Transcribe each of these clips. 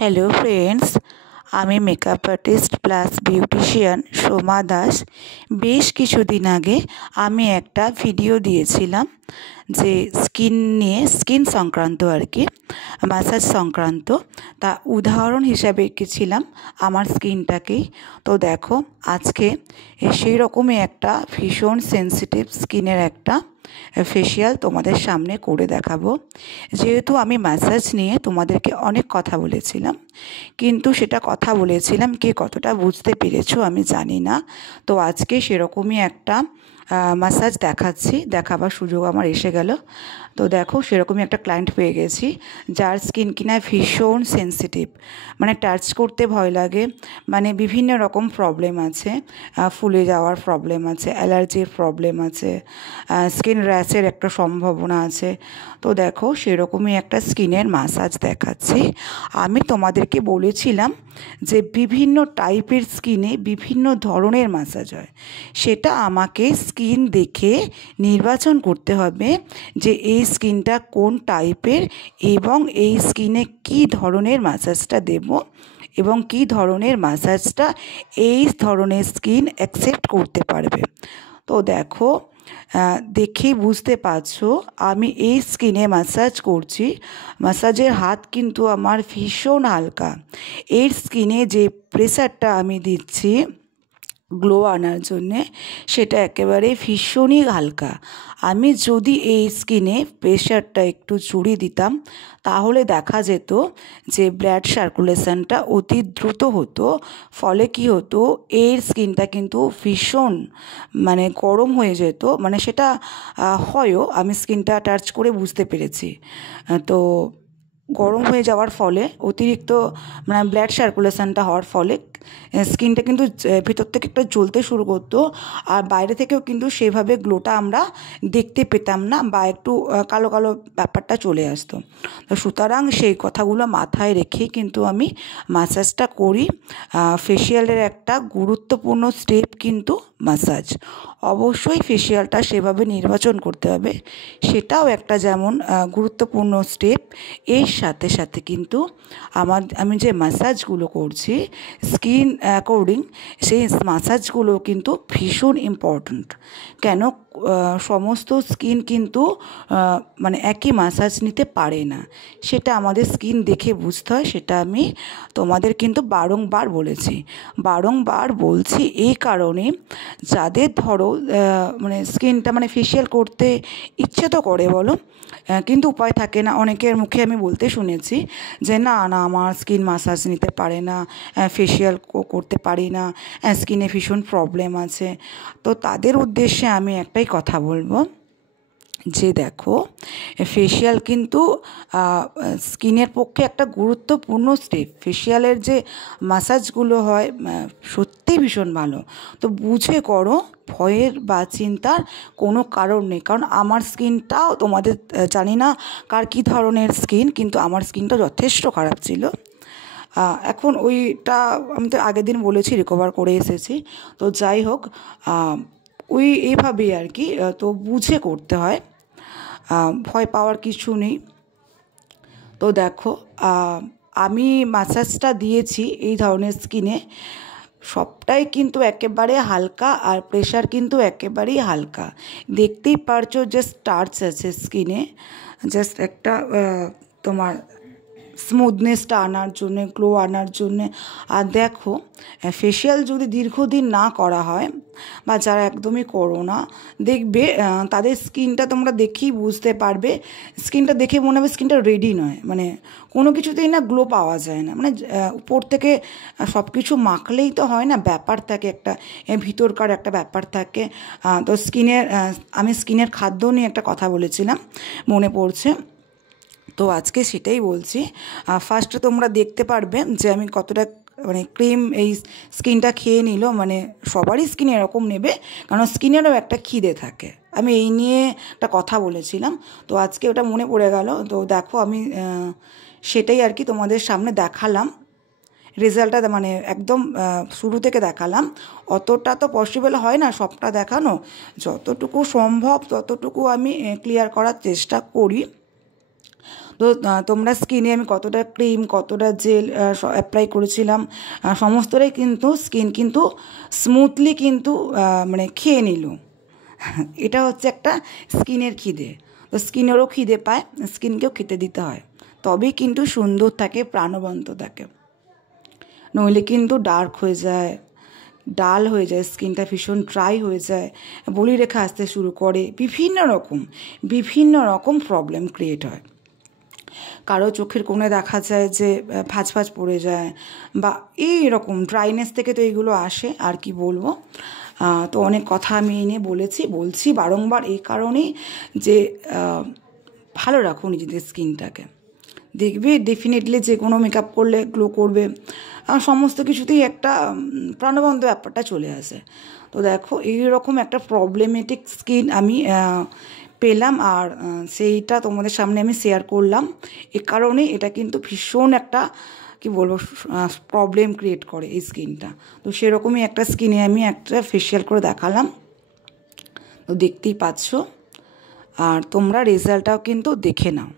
Hello friends, আমি makeup artist plus beautician Soma Das. বেশ কিছুদিন আগে আমি একটা ভিডিও দিয়েছিলাম যে স্কিন সংক্রান্ত আর কি, ম্যাসাজ সংক্রান্ত। তা উদাহরণ হিসাবে রেখেছিলাম আমার স্কিনটাকেই। তো দেখো, আজকে সেই রকমই একটা ভীষণ সেন্সিটিভ স্কিনের একটা ফেসিয়াল তোমাদের সামনে করে দেখাবো। যেহেতু আমি ম্যাসাজ নিয়ে তোমাদেরকে অনেক কথা বলেছিলাম, কিন্তু সেটা কথা বলেছিলাম কে কতটা বুঝতে পেরেছো আমি জানি না। তো আজকে সেরকমই একটা ম্যাসাজ দেখাবার সুযোগ আমার এসে গেল। তো দেখো, সেরকমই একটা ক্লায়েন্ট পেয়ে গেছি যার স্কিন কিনা ভীষণ সেন্সিটিভ, মানে টাচ করতে ভয় লাগে, মানে বিভিন্ন রকম প্রবলেম আছে, ফুলে যাওয়ার প্রবলেম আছে, অ্যালার্জির প্রবলেম আছে, স্কিন র্যাশের একটা সম্ভাবনা আছে। তো দেখো, সেরকমই একটা স্কিনের ম্যাসাজ দেখাচ্ছি। আমি তোমাদেরকে বলেছিলাম যে বিভিন্ন টাইপের স্কিনে বিভিন্ন ধরনের ম্যাসাজ হয়, সেটা আমাকে স্কিন দেখে নির্বাচন করতে হবে যে এই স্কিনটা কোন টাইপের এবং এই স্কিনে কী ধরনের ম্যাসাজটা দেব এবং কী ধরনের ম্যাসাজটা এই ধরনের স্কিন অ্যাকসেপ্ট করতে পারবে। তো দেখো, দেখেই বুঝতে পারছো আমি এই স্কিনে ম্যাসাজ করছি। ম্যাসাজের হাত কিন্তু আমার ভীষণ হালকা। এর স্কিনে যে প্রেসারটা আমি দিচ্ছি গ্লো আনার জন্যে, সেটা একেবারে ভীষণই হালকা। আমি যদি এই স্কিনে প্রেশারটা একটু জুড়ে দিতাম, তাহলে দেখা যেত যে ব্লাড সার্কুলেশনটা অতি দ্রুত হতো। ফলে কি হতো, এর স্কিনটা কিন্তু ভীষণ মানে গরম হয়ে যেত, মানে সেটা হয়ও, আমি স্কিনটা টাচ করে বুঝতে পেরেছি। তো গরম হয়ে যাওয়ার ফলে, অতিরিক্ত মানে ব্লাড সার্কুলেশনটা হওয়ার ফলে স্কিনটা কিন্তু ভিতর থেকে একটু জ্বলতে শুরু করতো, আর বাইরে থেকেও কিন্তু সেভাবে গ্লোটা আমরা দেখতে পেতাম না, বা একটু কালো কালো ব্যাপারটা চলে আসতো। তো সুতরাং সেই কথাগুলো মাথায় রেখেই কিন্তু আমি ম্যাসাজটা করি। ফেসিয়ালের একটা গুরুত্বপূর্ণ স্টেপ কিন্তু ম্যাসাজ। অবশ্যই ফেসিয়ালটা সেভাবে নির্বাচন করতে হবে, সেটাও একটা যেমন গুরুত্বপূর্ণ স্টেপ। এর সাথে সাথে কিন্তু আমি যে ম্যাসাজগুলো করছি স্কিন অ্যাকর্ডিং, সেই ম্যাসাজগুলো কিন্তু ভীষণ ইম্পর্ট্যান্ট। কেন, সমস্ত স্কিন কিন্তু মানে একই ম্যাসাজ নিতে পারে না, সেটা আমাদের স্কিন দেখে বুঝতে হয়। সেটা আমি তোমাদের কিন্তু বারংবার বলছি এই কারণে, যাদের ধরো মানে স্কিনটা মানে ফেসিয়াল করতে ইচ্ছে তো করে বলো, কিন্তু উপায় থাকে না। অনেকের মুখে আমি বলতে শুনেছি যে না না, আমার স্কিন ম্যাসাজ নিতে পারে না, ফেসিয়াল করতে পারি না, স্কিনে ভীষণ প্রবলেম আছে। তো তাদের উদ্দেশ্যে আমি একটাই কথা বলবো যে দেখো, ফেসিয়াল কিন্তু স্কিনের পক্ষে একটা গুরুত্বপূর্ণ স্টেপ। ফেসিয়ালের যে ম্যাসাজগুলো হয় সত্যিই ভীষণ ভালো। তো বুঝে করো, ভয়ের বা চিন্তার কোনো কারণ নেই। কারণ আমার স্কিনটাও তোমাদের জানি না কার কী ধরনের স্কিন, কিন্তু আমার স্কিনটা যথেষ্ট খারাপ ছিল। এখন ওইটা আমি তো আগের দিন বলেছি রিকভার করে এসেছি। তো যাই হোক, এইভাবেই আর কি। তো বুঝে করতে হয়, ভয় পাওয়ার কিছু নেই। তো দেখো, আমি ম্যাসাজটা দিয়েছি এই ধরনের স্কিনে, সবটাই কিন্তু একেবারে হালকা, আর প্রেশার কিন্তু একেবারেই হালকা। দেখতেই পারছো যে স্টার্চ আছে স্কিনে, জাস্ট একটা তোমার স্মুথনেসটা আনার জন্যে, গ্লো আনার জন্যে। আর দেখো, ফেসিয়াল যদি দীর্ঘদিন না করা হয় বা যারা একদমই করো না, দেখবে তাদের স্কিনটা তোমরা দেখেই বুঝতে পারবে, স্কিনটা দেখে মনে হবে স্কিনটা রেডি নয়, মানে কোনো কিছুতেই না গ্লো পাওয়া যায় না। মানে উপর থেকে সব কিছু মাখলেই তো হয় না, ব্যাপার থাকে একটা, ভিতরকার একটা ব্যাপার থাকে। তো আমি স্কিনের খাদ্য নিয়ে একটা কথা বলেছিলাম, মনে পড়ছে। তো আজকে সেটাই বলছি। ফার্স্টে তোমরা দেখতে পারবে যে আমি কতটা মানে ক্রিম এই স্কিনটা খেয়ে নিল। মানে সবারই স্কিন এরকম নেবে, কারণ স্কিনেরও একটা খিদে থাকে। আমি এই নিয়ে একটা কথা বলেছিলাম, তো আজকে ওটা মনে পড়ে গেল। তো দেখো, আমি সেটাই আর কি তোমাদের সামনে দেখালাম, রেজাল্টটা মানে একদম শুরু থেকে দেখালাম। অতটা তো পসিবল হয় না সবটা দেখানো, যতটুকু সম্ভব ততটুকু আমি ক্লিয়ার করার চেষ্টা করি। তো তোমরা স্কিনে আমি কতটা ক্রিম কতটা জেল অ্যাপ্লাই করেছিলাম সমস্তটাই কিন্তু স্কিন কিন্তু স্মুথলি কিন্তু মানে খেয়ে নিল। এটা হচ্ছে একটা স্কিনের খিদে। তো স্কিনেরও খিদে পায়, স্কিনকেও খেতে দিতে হয়, তবেই কিন্তু সুন্দর থাকে, প্রাণবন্ত থাকে। নইলে কিন্তু ডার্ক হয়ে যায়, ডাল হয়ে যায়, স্কিনটা ভীষণ ড্রাই হয়ে যায়, বলিরেখা আসতে শুরু করে, বিভিন্ন রকম প্রবলেম ক্রিয়েট হয়। কারো চোখের কোণে দেখা যায় যে ভাঁজ ভাঁজ পড়ে যায়, বা এইরকম ড্রাইনেস থেকে তো এইগুলো আসে। আর কি বলবো, তো অনেক কথা আমি এনে বলছি বারংবার এই কারণেই যে ভালো রাখো নিজেদের স্কিনটাকে। দেখবে ডেফিনেটলি যে কোনো মেকআপ করলে গ্লো করবে, সমস্ত কিছুতেই একটা প্রাণবন্ত ব্যাপারটা চলে আসে। তো দেখো এইরকম একটা প্রবলেমেটিক স্কিন আমি পেলাম, আর সেইটা তোমাদের সামনে আমি শেয়ার করলাম। এ কারণে এটা কিন্তু ভীষণ একটা কি বলবো প্রবলেম ক্রিয়েট করে এই স্কিনটা। তো সেরকমই একটা স্কিনে আমি একটা ফেসিয়াল করে দেখালাম, তো দেখতেই পাচ্ছ। আর তোমরা রেজাল্টটাও কিন্তু দেখে নাও।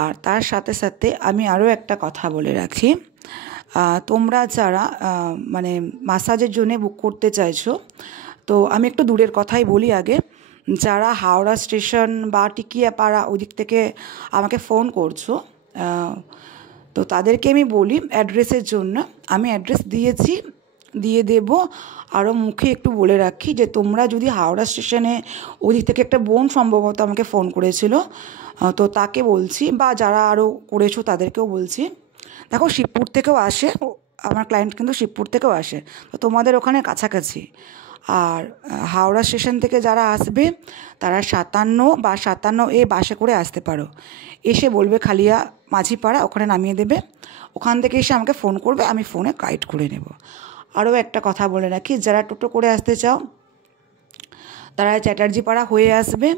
আর তার সাথে সাথে আমি আরও একটা কথা বলে রাখি, তোমরা যারা মানে মাসাজের জন্য বুক করতে চাইছো, তো আমি একটু দূরের কথাই বলি আগে। যারা হাওড়া স্টেশন বা টিকিয়াপাড়া ওই দিক থেকে আমাকে ফোন করছো, তো তাদেরকে আমি বলি অ্যাড্রেসের জন্য। আমি অ্যাড্রেস দিয়েছি, দিয়ে দেব। আরও মুখে একটু বলে রাখি যে তোমরা যদি হাওড়া স্টেশনে ওই দিক থেকে একটা বোন সম্ভবত আমাকে ফোন করেছিল, তো তাকে বলছি, বা যারা আরও করেছো তাদেরকেও বলছি। দেখো শিবপুর থেকেও আসে, আমার ক্লায়েন্ট কিন্তু শিবপুর থেকেও আসে, তো তোমাদের ওখানে কাছাকাছি। আর হাওড়া স্টেশন থেকে যারা আসবে তারা 57 বা 57A বাসে করে আসতে পারো। এসে বলবে খালিয়া মাঝিপাড়া, ওখানে নামিয়ে দেবে। ওখান থেকে এসে আমাকে ফোন করবে, আমি ফোনে গাইড করে নেব। আরও একটা কথা বলে রাখি, যারা টোটো করে আসতে চাও তারা চ্যাটার্জিপাড়া হয়ে আসবে।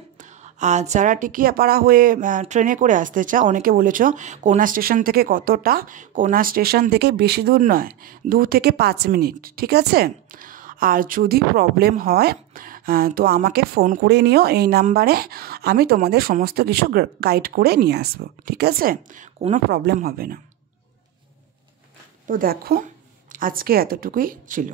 আর যারা টিকিয়াপাড়া হয়ে ট্রেনে করে আসতে চাও, অনেকে বলেছ কোনা স্টেশন থেকে কতটা, কোনা স্টেশন থেকে বেশি দূর নয়, 2 থেকে 5 মিনিট, ঠিক আছে। আর যদি প্রবলেম হয় তো আমাকে ফোন করে নিও এই নাম্বারে, আমি তোমাদের সমস্ত কিছু গাইড করে নিয়ে আসবো, ঠিক আছে, কোনো প্রবলেম হবে না। তো দেখো আজকে এতটুকুই ছিল।